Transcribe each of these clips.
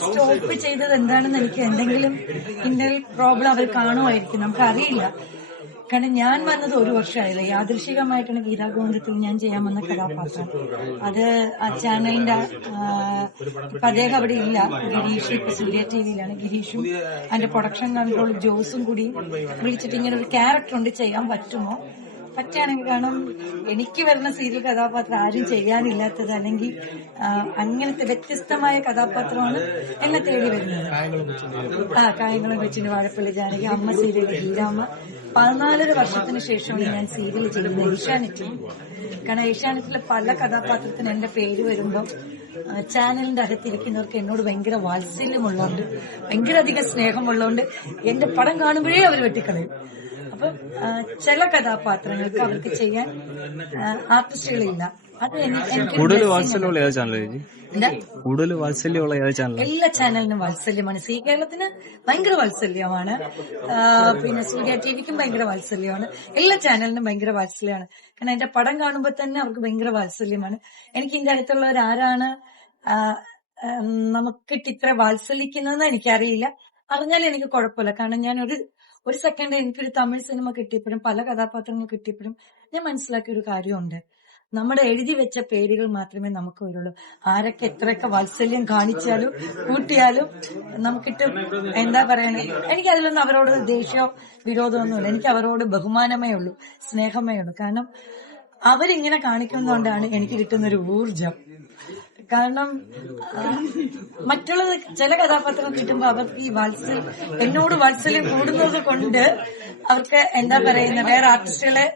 Stop ചെയ്തത് എന്താണെന്ന് എനിക്ക് എന്തെങ്കിലും ഇന്റർ പ്രോബ്ലം അവർ കാണുമായിരിക്കും നമുക്ക് അറിയില്ല കാരണം ഞാൻ വന്നത് ഒരു വർഷമായില്ല യാദൃശികമായിട്ടാണ് ഗീതാഗോവിന്ദത്തിൽ ഞാൻ ചെയ്യാൻ വന്ന കഥാപാത്രം. അത് ആ ചാനലിന്റെ അദ്ദേഹം അവിടെ ഇല്ല. ഗിരീഷ് ഇപ്പൊ സൂര്യ ടി വിയിലാണ് ഗിരീഷും അതിന്റെ പ്രൊഡക്ഷൻ കൺട്രോൾ ജോസും കൂടി വിളിച്ചിട്ട് ഇങ്ങനെ ഒരു ക്യാരക്ടർ ഉണ്ട് ചെയ്യാൻ പറ്റുമോ? പറ്റുകയാണെങ്കിൽ കാരണം എനിക്ക് വരുന്ന സീരിയൽ കഥാപാത്രം ആരും ചെയ്യാനില്ലാത്തത് അല്ലെങ്കിൽ അങ്ങനത്തെ വ്യത്യസ്തമായ കഥാപാത്രമാണ് എന്നെ തേടി വരുന്നത്. ആ കായംകുളം കൊച്ചിന് വാഴപ്പള്ളി ജാനകി അമ്മ സീരിയൽ ഹീരാമ്മ. പതിനാലര വർഷത്തിന് ശേഷമാണ് ഞാൻ സീരിയൽ ചെയ്യുന്നത് ഏഷ്യാനെറ്റിൽ. കാരണം ഏഷ്യാനെറ്റിലെ പല കഥാപാത്രത്തിന് എന്റെ പേര് വരുമ്പോൾ ചാനലിന്റെ അകത്തിരിക്കുന്നവർക്ക് എന്നോട് ഭയങ്കര വാത്സല്യമുള്ളതുകൊണ്ട് ഭയങ്കര അധികം സ്നേഹമുള്ളതുകൊണ്ട് എന്റെ പടം കാണുമ്പോഴേ അവർ വെട്ടിക്കളയും. അപ്പൊ ചില കഥാപാത്രങ്ങൾക്ക് അവർക്ക് ചെയ്യാൻ ആർട്ടിസ്റ്റുകളില്ല. അത് കൂടുതൽ വാത്സല്യമുള്ള ഏത് ചാനൽ കൂടുതൽ വാത്സല്യമുള്ള ഏത് ചാനൽ എല്ലാ ചാനലിനും വാത്സല്യമാണ്. സി കേരളത്തിന് ഭയങ്കര വാത്സല്യമാണ്. പിന്നെ സൂര്യ ടിവിക്കും ഭയങ്കര വാത്സല്യമാണ്. എല്ലാ ചാനലിനും ഭയങ്കര വാത്സല്യമാണ്. കാരണം എന്റെ പടം കാണുമ്പോൾ തന്നെ അവർക്ക് ഭയങ്കര വാത്സല്യമാണ്. എനിക്ക് ഇതിന്റെ അടുത്തുള്ളവരാരാണ് നമുക്കിട്ട് ഇത്ര വാത്സല്യിക്കുന്നതെന്ന് എനിക്കറിയില്ല. അറിഞ്ഞാൽ എനിക്ക് കുഴപ്പമില്ല. കാരണം ഞാൻ ഒരു ഒരു സെക്കൻഡ് എനിക്കൊരു തമിഴ് സിനിമ കിട്ടിയപ്പോഴും പല കഥാപാത്രങ്ങൾ കിട്ടിയപ്പോഴും ഞാൻ മനസ്സിലാക്കിയ ഒരു കാര്യമുണ്ട്. നമ്മുടെ എഴുതി വെച്ച പേരുകൾ മാത്രമേ നമുക്ക് വരുള്ളൂ. ആരൊക്കെ എത്രയൊക്കെ വാത്സല്യം കാണിച്ചാലും കൂട്ടിയാലും നമുക്കിട്ട് എന്താ പറയണേ? എനിക്ക് അതിലൊന്നും അവരോട് ദേഷ്യമോ വിരോധമൊന്നുമില്ല. എനിക്ക് അവരോട് ബഹുമാനമേ ഉള്ളൂ സ്നേഹമേ ഉള്ളൂ. കാരണം അവരിങ്ങനെ കാണിക്കുന്നതുകൊണ്ടാണ് എനിക്ക് കിട്ടുന്ന ഒരു ഊർജം കാരണം മറ്റുള്ള ചില കഥാപാത്രങ്ങൾ കിട്ടുമ്പോൾ അവർക്ക് ഈ വാത്സല്യം എന്നോട് വാത്സല്യം കൂടുന്നത് കൊണ്ട് അവർക്ക് എന്താ പറയുന്ന വേറെ ആർട്ടിസ്റ്റുകളെ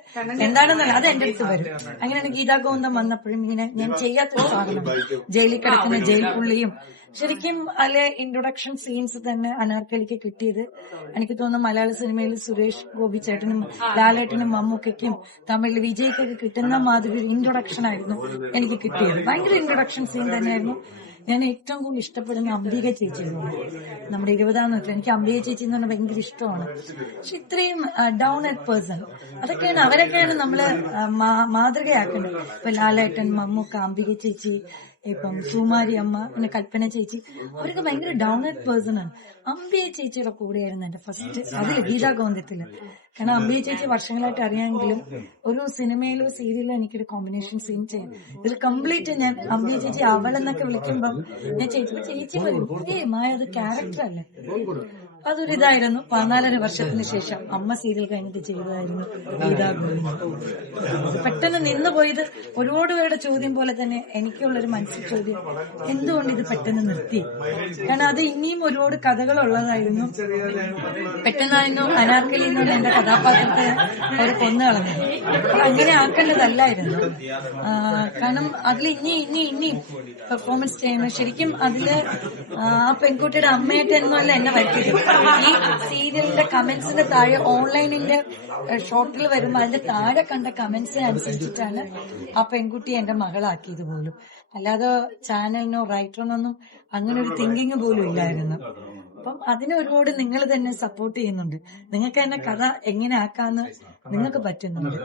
എന്താണെന്നല്ല അത് എന്റെ അടുത്ത് വരും. അങ്ങനെയാണ് ഗീതാ ഗോവിന്ദം വന്നപ്പോഴും ഇങ്ങനെ ഞാൻ ചെയ്യാത്തൊരു സാധനം. ജയിലിൽ കിടക്കുന്ന ജയിൽ പുള്ളിയും ശരിക്കും അല്ലെ ഇൻട്രൊഡക്ഷൻ സീൻസ് തന്നെ അനാർക്കലിക്ക് കിട്ടിയത്. എനിക്ക് തോന്നുന്നു മലയാള സിനിമയിൽ സുരേഷ് ഗോപി ചേട്ടനും ലാലേട്ടനും മമ്മൂക്കും തമിഴിൽ വിജയ്ക്കൊക്കെ കിട്ടുന്ന മാതിരി ഒരു ഇൻട്രൊഡക്ഷൻ ആയിരുന്നു എനിക്ക് കിട്ടിയത്. ഭയങ്കര ഇൻട്രൊഡക്ഷൻ സീൻ തന്നെയായിരുന്നു. ഞാൻ ഏറ്റവും കൂടുതൽ ഇഷ്ടപ്പെടുന്ന അംബിക ചേച്ചിയാണ്. നമ്മുടെ ഇരുപതാം നൂറ്റി എനിക്ക് അംബിക ചേച്ചി എന്ന് പറഞ്ഞാൽ ഭയങ്കര ഇഷ്ടമാണ്. പക്ഷെ ഇത്രയും ഡൗൺ അറ്റ് പേഴ്സൺ അതൊക്കെയാണ് അവരൊക്കെയാണ് നമ്മൾ മാതൃകയാക്കേണ്ടത്. ഇപ്പൊ ലാലേട്ടൻ മമ്മൂക്ക അംബിക ചേച്ചി ഇപ്പം സുമാരി അമ്മ പിന്നെ കൽപ്പന ചേച്ചി അവരൊക്കെ ഭയങ്കര ഡൗൺ ആയിട്ട് പേഴ്സൺ ആണ്. അമ്പിയ ചേച്ചിയുടെ കൂടെയായിരുന്നു എന്റെ ഫസ്റ്റ് അത് ഗീതാ ഗോവിന്ദത്തിൽ. കാരണം അമ്പിയ ചേച്ചി വർഷങ്ങളായിട്ട് അറിയാമെങ്കിലും ഒരു സിനിമയിലോ സീരിയലോ എനിക്കൊരു കോമ്പിനേഷൻ സീൻ ചെയ്യാം ഇതിൽ കംപ്ലീറ്റ് ഞാൻ അമ്പിയ ചേച്ചി അവളെന്നൊക്കെ വിളിക്കുമ്പം ഞാൻ ചേച്ചി ചേച്ചി ഏ മായ അത് ക്യാരക്ടർ അല്ലേ? അതൊരു ഇതായിരുന്നു പതിനാലര വർഷത്തിന് ശേഷം അമ്മ സീരിയൽ കഴിഞ്ഞിട്ട് ചെയ്തതായിരുന്നു ഗീതാ ഗോവിന്ദം. പെട്ടെന്ന് നിന്ന് പോയത് ഒരുപാട് പേരുടെ ചോദ്യം പോലെ തന്നെ എനിക്കുള്ളൊരു മനസ്സിൽ ചോദ്യം എന്തുകൊണ്ട് ഇത് പെട്ടെന്ന് നിർത്തി? കാരണം അത് ഇനിയും ഒരുപാട് കഥകളുള്ളതായിരുന്നു. പെട്ടെന്നായിരുന്നു അനാർക്കലി എന്നുള്ള എന്റെ കഥാപാത്രത്തെ അവർ കൊന്നു കളഞ്ഞത്. അപ്പൊ അങ്ങനെ ആക്കേണ്ടതല്ലായിരുന്നു. കാരണം അതിൽ ഇനി ഇനി ഇനി പെർഫോമൻസ് ചെയ്യുന്നത് ശരിക്കും അതിൽ ആ പെൺകുട്ടിയുടെ അമ്മയായിട്ട് എന്നല്ല എന്നെ വരുത്തിയത്. ഈ സീരിയലിന്റെ കമന്റ്സിന്റെ താഴെ ഓൺലൈനിന്റെ ഷോർട്ടിൽ വരുമ്പോൾ അതിന്റെ താഴെ കണ്ട കമന്റ്സിന് അനുസരിച്ചിട്ടാണ് ആ പെൺകുട്ടി എന്റെ മകളാക്കിയത് പോലും. അല്ലാതെ ചാനലിനോ റൈറ്ററിനൊന്നും അങ്ങനെ ഒരു തിങ്കിങ് പോലും ഇല്ലായിരുന്നു. അപ്പം അതിന് ഒരുപാട് നിങ്ങൾ തന്നെ സപ്പോർട്ട് ചെയ്യുന്നുണ്ട്. നിങ്ങൾക്ക് തന്നെ കഥ എങ്ങനെ ആക്കാന്ന് നിങ്ങൾക്ക് പറ്റുന്നുണ്ട്.